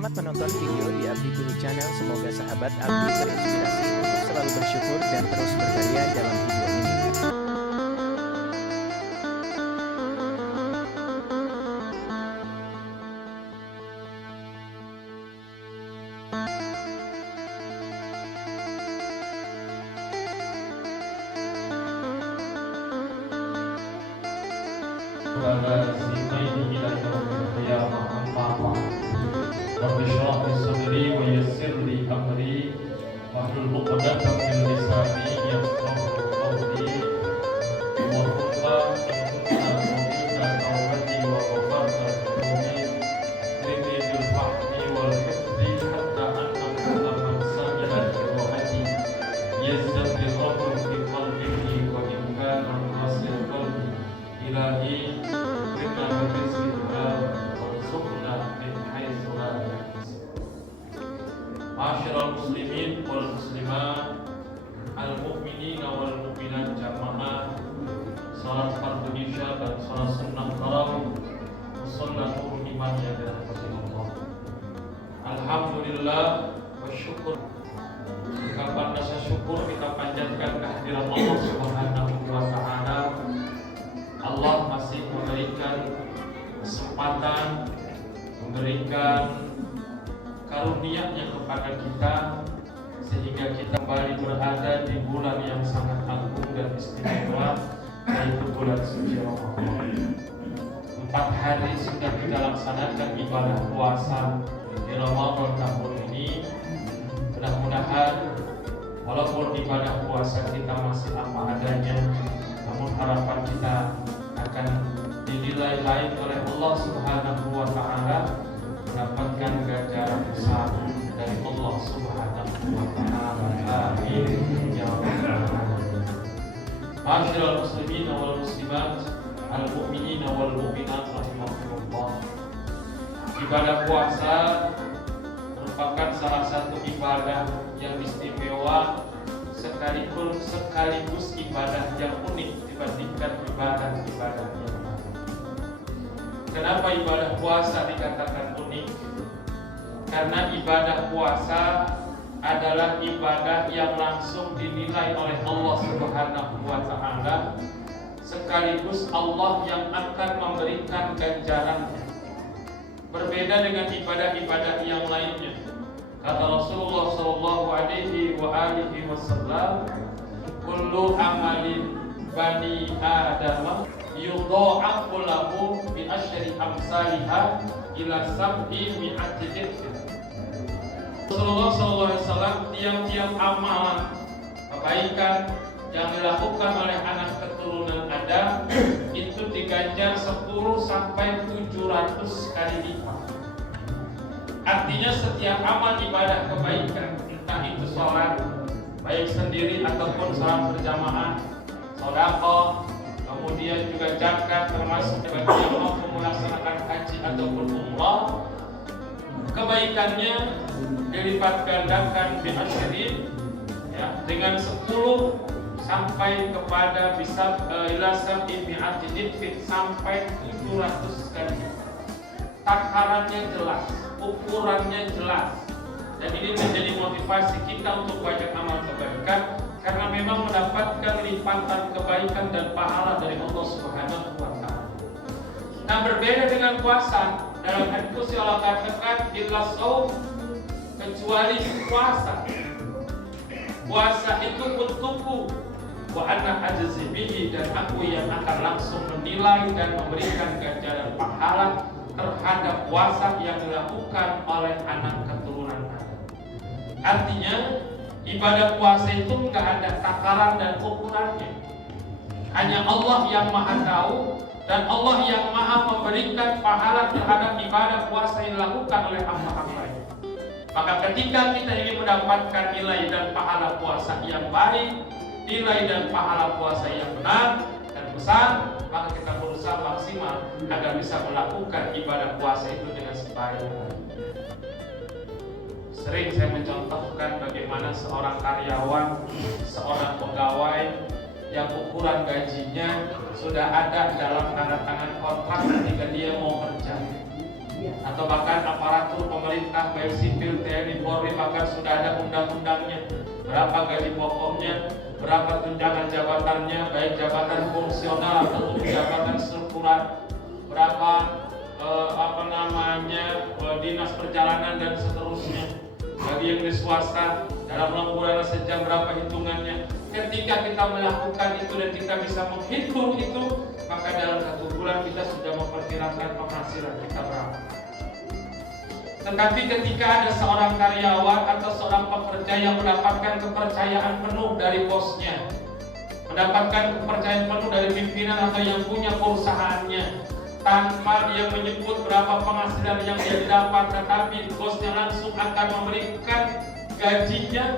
Selamat menonton video di Abdi Kuni Channel. Semoga sahabat Abdi terinspirasi untuk selalu bersyukur dan terus berkarya dalam video ini. Rabbi shrah li sadri wa yassir li amri wahlul 'uqdatam min lisani yafqahu qawli Allahumma inna tawbati wa ghafarta dhunubi rini bil fahmi wal hifzi hatta anna man sa'ila rohati yazzati rabbu fi qalbihi wa in kana qasil qalbi ilahi inna rizqina warzuqna min haitsu la Ma'asyiral muslimin wal muslimat, al-mu'minina wal mu'minat jamaah, salat fardu isya dan salat sunnah tarawih, sunnatul iman ya Rasulullah. Alhamdulillah wa syukur. Kapan rasa syukur kita panjatkan kehadiran Allah Subhanahu wa taala. Allah masih memberikan kesempatan, memberikan karunia-Nya kepada kita sehingga kita kembali berada di bulan yang sangat agung dan istimewa, yaitu bulan suci Ramadan. 4 hari sudah kita laksanakan ibadah puasa di Ramadan tahun ini. Mudah-mudahan walaupun ibadah puasa kita masih apa adanya, namun harapan kita akan dinilai baik oleh Allah Subhanahu wa taala, mendapatkan ganjaran besar dari Allah Subhanahu wa taala. Amin ya rabbal alamin. Ma'asyiral muslimin wal muslimat, al mu'minina wal mu'minat rahimakumullah. Ibadah puasa merupakan salah satu ibadah yang istimewa sekaligus ibadah yang unik dibandingkan ibadah-ibadah yang lain. Kenapa ibadah puasa dikatakan unik? Karena ibadah puasa adalah ibadah yang langsung dinilai oleh Allah Subhanahu wa taala, sekaligus Allah yang akan memberikan ganjarannya. Berbeda dengan ibadah-ibadah yang lainnya. Kata Rasulullah sallallahu alaihi wasallam, "Kullu amalin bani Adam yudha'afu lahu bi asyri amsalha ila sab'i mi'ati dhif." Rasulullah SAW, tiap-tiap amalan kebaikan yang dilakukan oleh anak keturunan Adam itu diganjar 10 sampai 700 kali lipat. Artinya setiap amal ibadah kebaikan, entah itu sholat baik sendiri ataupun sholat berjamaah, sedekah, kemudian juga zakat, termasuk bagi yang mampu melaksanakan haji ataupun umrah, kebaikannya dilipat gandakan bi asyri, ya, dengan 10 sampai kepada bisa ila sab'i mi'ati dhifin, sampai 700 kali. Takarannya jelas, ukurannya jelas, dan ini menjadi motivasi kita untuk banyak amal kebaikan, karena memang mendapatkan lipatan kebaikan dan pahala dari Allah Subhanahu wa taala. Nah, berbeda dengan puasa, dalam hadis Qudsi Allah katakan illa shaum, kecuali puasa. Puasa itu untukku wa ana ajzi bihi, dan aku yang akan langsung menilai dan memberikan ganjaran pahala terhadap puasa yang dilakukan oleh anak keturunan Adam. Artinya ibadah puasa itu nggak ada takaran dan ukurannya. Hanya Allah yang maha tahu, dan Allah yang maha memberikan pahala terhadap ibadah puasa yang dilakukan oleh hamba-hambanya. Maka ketika kita ingin mendapatkan nilai dan pahala puasa yang baik, nilai dan pahala puasa yang benar dan besar, maka kita berusaha maksimal agar bisa melakukan ibadah puasa itu dengan sebaik-baiknya. Sering saya mencontohkan bagaimana seorang karyawan, seorang pegawai yang ukuran gajinya sudah ada dalam tanda tangan kontrak ketika dia mau kerja, atau bahkan aparatur pemerintah pemerintah baik sipil, TNI, Polri, bahkan sudah ada undang-undangnya. Berapa gaji pokoknya, berapa tunjangan jabatannya, baik jabatan fungsional atau jabatan struktural, berapa dinas perjalanan dan seterusnya. Bagi yang di swasta, dalam lemburan sejam berapa hitungannya. Ketika kita melakukan itu dan kita bisa menghitung itu, maka dalam 1 bulan kita sudah memperkirakan penghasilan kita berapa. Tetapi ketika ada seorang karyawan atau seorang pekerja yang mendapatkan kepercayaan penuh dari bosnya, mendapatkan kepercayaan penuh dari pimpinan atau yang punya perusahaannya, tanpa dia menyebut berapa penghasilan yang dia dapat, tetapi bosnya langsung akan memberikan gajinya,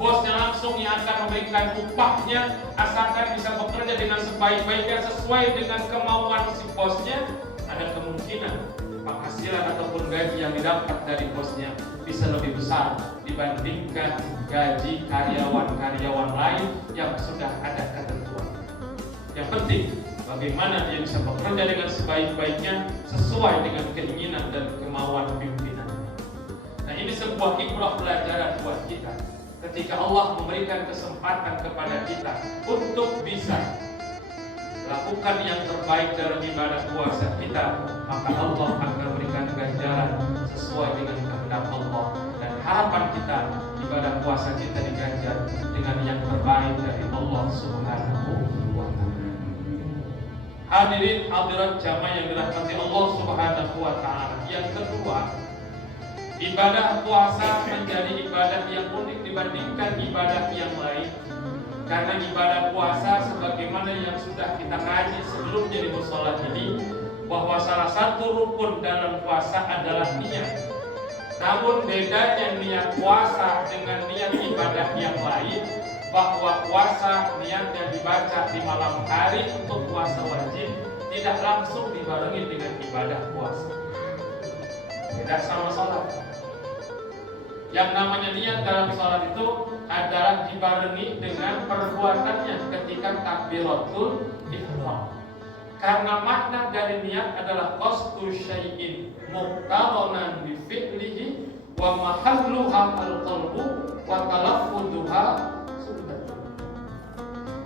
bosnya langsung yang akan memberikan upahnya, asalkan bisa bekerja dengan sebaik-baiknya sesuai dengan kemauan si bosnya, ada kemungkinan penghasilan ataupun gaji yang didapat dari bosnya bisa lebih besar dibandingkan gaji karyawan-karyawan lain yang sudah ada ketentuan. Yang penting bagaimana dia bisa bekerja dengan sebaik-baiknya sesuai dengan keinginan dan kemauan pimpinan. Nah, ini sebuah ibrah pelajaran buat kita. Ketika Allah memberikan kesempatan kepada kita untuk bisa lakukan yang terbaik dalam ibadah puasa kita, maka Allah akan memberikan ganjaran sesuai dengan kehendak Allah. Dan harapan kita ibadah puasa kita diganjar dengan yang terbaik dari Allah Subhanahu wa ta'ala. Hadirin hadirat jamaah yang dirahmati Allah Subhanahu wa ta'ala. Yang kedua, ibadah puasa menjadi ibadah yang unik dibandingkan ibadah yang lain. Karena ibadah puasa sebagaimana yang sudah kita kaji sebelumnya di mushola ini, bahwa salah satu rukun dalam puasa adalah niat. Namun bedanya niat puasa dengan niat ibadah yang lain, bahwa puasa niatnya dibaca di malam hari untuk puasa wajib, tidak langsung dibarengi dengan ibadah puasa. Beda sama sholat. Yang namanya niat dalam sholat itu adalah dibarengi dengan perbuatannya ketika takbiratul ihram. Karena makna dari niat adalah qasdu syai'in muqtaronan bi fi'lihi wa mahalluha al-qalbu wa talaffuduha sunnah.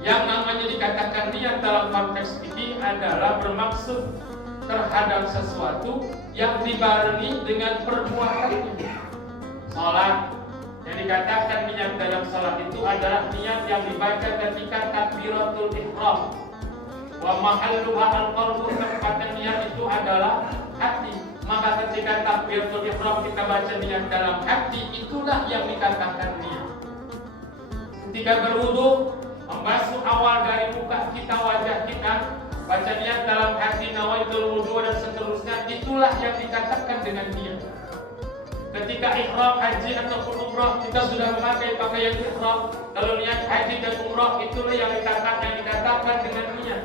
Yang namanya dikatakan niat dalam konteks ini adalah bermaksud terhadap sesuatu yang dibarengi dengan perbuatannya. Salat, yang dikatakan niat dalam salat itu adalah niat yang dibaca ketika takbiratul ihram. Wa mahalluha al-qalbu, tempat niat itu adalah hati. Maka ketika takbiratul ihram kita baca niat dalam hati, itulah yang dikatakan niat. Ketika berwudu, membasuh awal dari muka kita, wajah kita, baca niat dalam hati, nawaitul wudu dan seterusnya, itulah yang dikatakan dengan niat. Ketika ihram haji ataupun umrah, kita sudah memakai pakaian ihram, lalu niat haji dan umrah, itulah yang dikatakan dengan niat.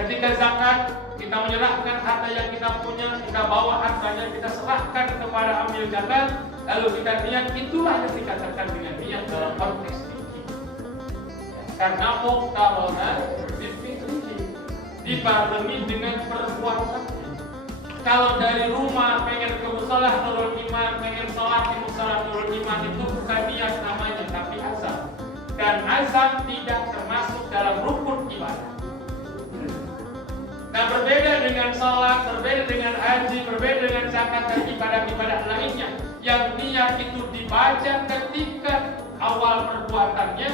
Ketika zakat, kita menyerahkan harta yang kita punya, kita bawa hartanya, kita serahkan kepada amil zakat, lalu kita niat, itulah yang dikatakan dengan niat dalam konteks ini. Karena muqtaronan bi fi'lihi, dibarengi dengan perbuatan. Kalau dari rumah pengen ke mushola nurul iman, pengen sholat di mushola nurul iman, itu bukan niat namanya, tapi azam. Dan azam tidak termasuk dalam rukun ibadah. Nah, berbeda dengan sholat, berbeda dengan haji, berbeda dengan zakat dan ibadah-ibadah lainnya, yang niat itu dibaca ketika awal perbuatannya.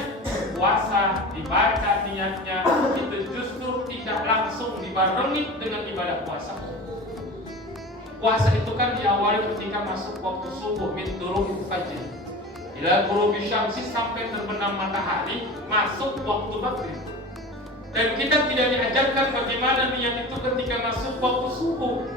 Puasa dibaca niatnya, itu justru tidak langsung dibarengi dengan ibadah puasa. Puasa itu kan diawali ketika masuk waktu subuh, min tulu'il fajr ila ghurubi syamsi, sampai terbenam matahari, masuk waktu maghrib. Dan kita tidak diajarkan bagaimana niat itu ketika masuk waktu subuh.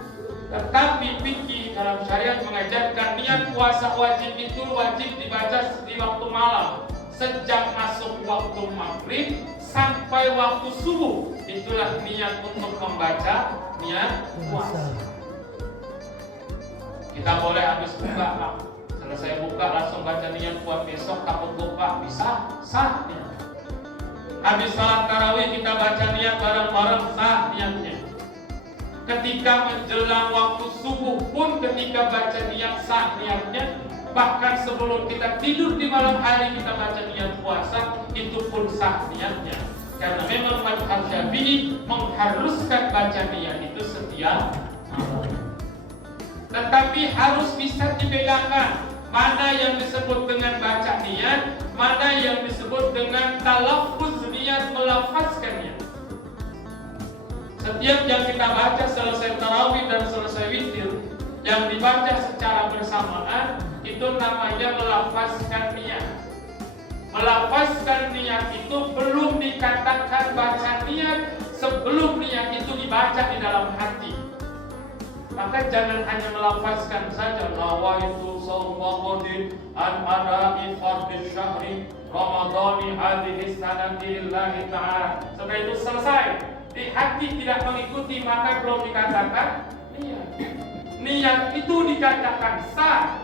Tetapi fikih dalam syariat mengajarkan niat puasa wajib itu wajib dibaca di waktu malam, sejak masuk waktu maghrib sampai waktu subuh. Itulah niat untuk membaca niat puasa. Kita boleh habis buka, selesai buka langsung baca niat buat besok, takut lupa, bisa, sah niat. Habis salat tarawih kita baca niat bareng-bareng, sah niatnya. ketika menjelang waktu subuh pun ketika baca niat sah niatnya. Bahkan sebelum kita tidur di malam hari kita baca niat puasa, itu pun sah niatnya. Karena memang mazhab Syafi'i mengharuskan baca niat itu setiap malam. Tetapi harus bisa dibedakan mana yang disebut dengan baca niat, mana yang disebut dengan talaffuz niat, melafazkan niat. Setiap yang kita baca selesai tarawih dan selesai witir, yang dibaca secara bersamaan, itu namanya melafazkan niat. Melafazkan niat itu belum dikatakan baca niat sebelum niat itu dibaca di dalam hati. Maka jangan hanya melafazkan saja nawaitu shauma qadin an ada'i fardhi syahri ramadhani hadhihi sanati lillahi ta'ala. Sampai itu selesai. Di hati tidak mengikuti maka belum dikatakan niat. Niat itu dikatakan sah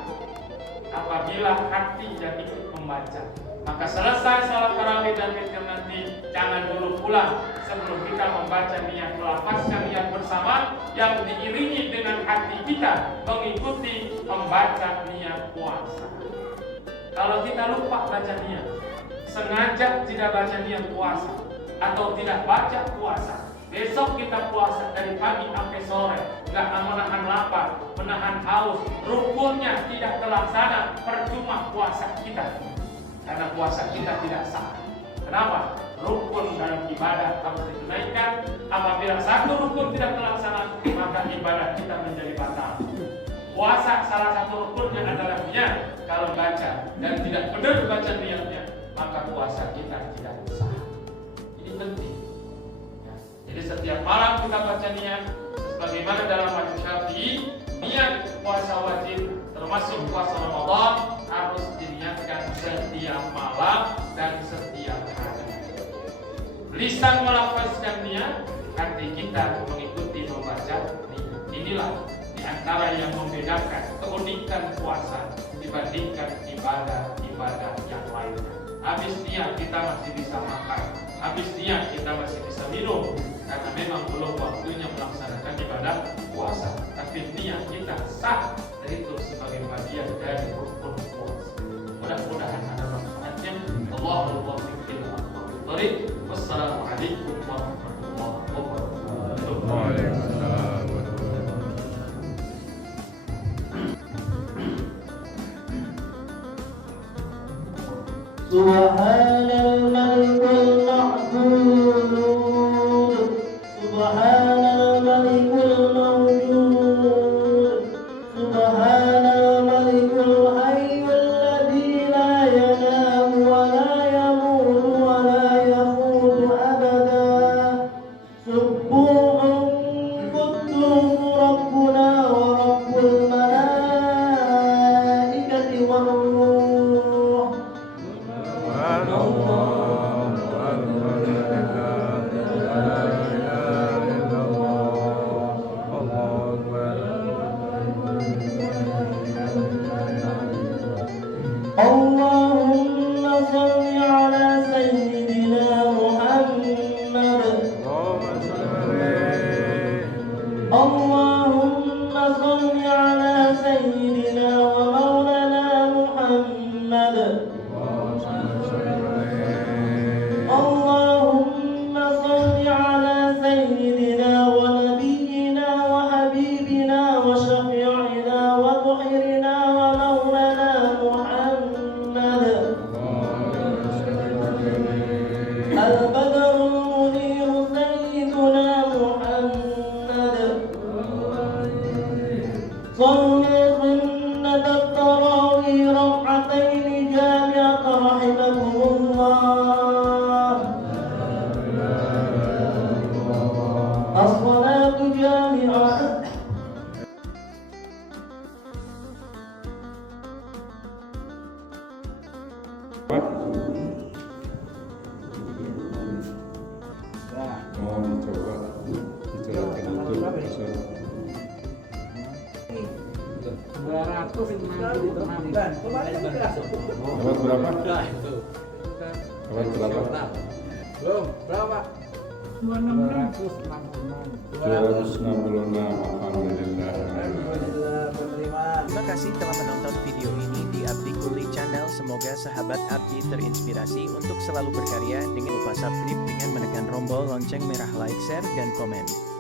apabila hati yang ikut membaca. Maka selesai salat tarawih dan witir nanti jangan dulu pulang sebelum kita membaca niat, melafazkan niat bersama yang diiringi dengan hati kita mengikuti membaca niat puasa. Kalau kita lupa baca niat, sengaja tidak baca niat puasa atau tidak baca puasa, besok kita puasa dari pagi sampai sore, nggak menahan lapar, menahan haus, rukunnya tidak terlaksana, percuma puasa kita. Karena puasa kita tidak sah. Kenapa? Rukun dalam ibadah harus ditunaikan. Apabila satu rukun tidak terlaksana, maka ibadah kita menjadi batal. Puasa salah satu rukunnya adalah niat. Kalau baca dan tidak benar baca niatnya, maka puasa kita tidak sah. Ini penting. Ya. Jadi setiap malam kita baca niat, sebagaimana dalam mazhab Syafi'i, niat puasa wajib termasuk puasa Ramadan harus diniatkan setiap malam dan setiap hari. Lisan melafazkan niat, hati kita mengikuti membaca niat. Inilah diantara yang membedakan keunikan puasa dibandingkan ibadah-ibadah yang lainnya. Habis niat kita masih bisa makan, habis niat kita masih bisa minum, karena memang belum waktunya melaksanakan ibadah puasa. Tapi niat kita sah, itu sebagai bagian dari rukun puasa. Mudah-mudahan ada manfaatnya. Allahul muwaffiq ila aqwamit thoriq. Wassalamualaikum warahmatullahi wabarakatuh. Waalaikumsalam. Subhanal malikul ma'bud, Subhanal malikul mawjud, Subhanal malikul hayyul ladzi la yanamu wa la yamutu wa la yamutu abada. Subuhun quddus rabbuna wa rabbul malaikati war ruh. Allahumma salli ala sayyidina Muhammad. Allahumma salli ala sayyidina wa maulana Muhammad. Allahumma salli ala sayyidina wa nabiyyina wa habibina wa syafi'ina wa tuhirina wa maulana Muhammad. Al-Badarul Munir Sayyiduna Muhammad. Salli sunnat at-tarawih rak'atayn jami'at rahimakumullah. As-salatu jami'ah. Mau dicoba dicobain itu suruh 269. abad berapa? Abad berapa? Belum, berapa? 260. 266. Alhamdulillah. Terima kasih telah menonton video ini di Abdi Kuli Channel. Semoga sahabat Abdi terinspirasi untuk selalu berkarya dengan lupa subscribe dengan menekan tombol lonceng merah, like, share, dan komen.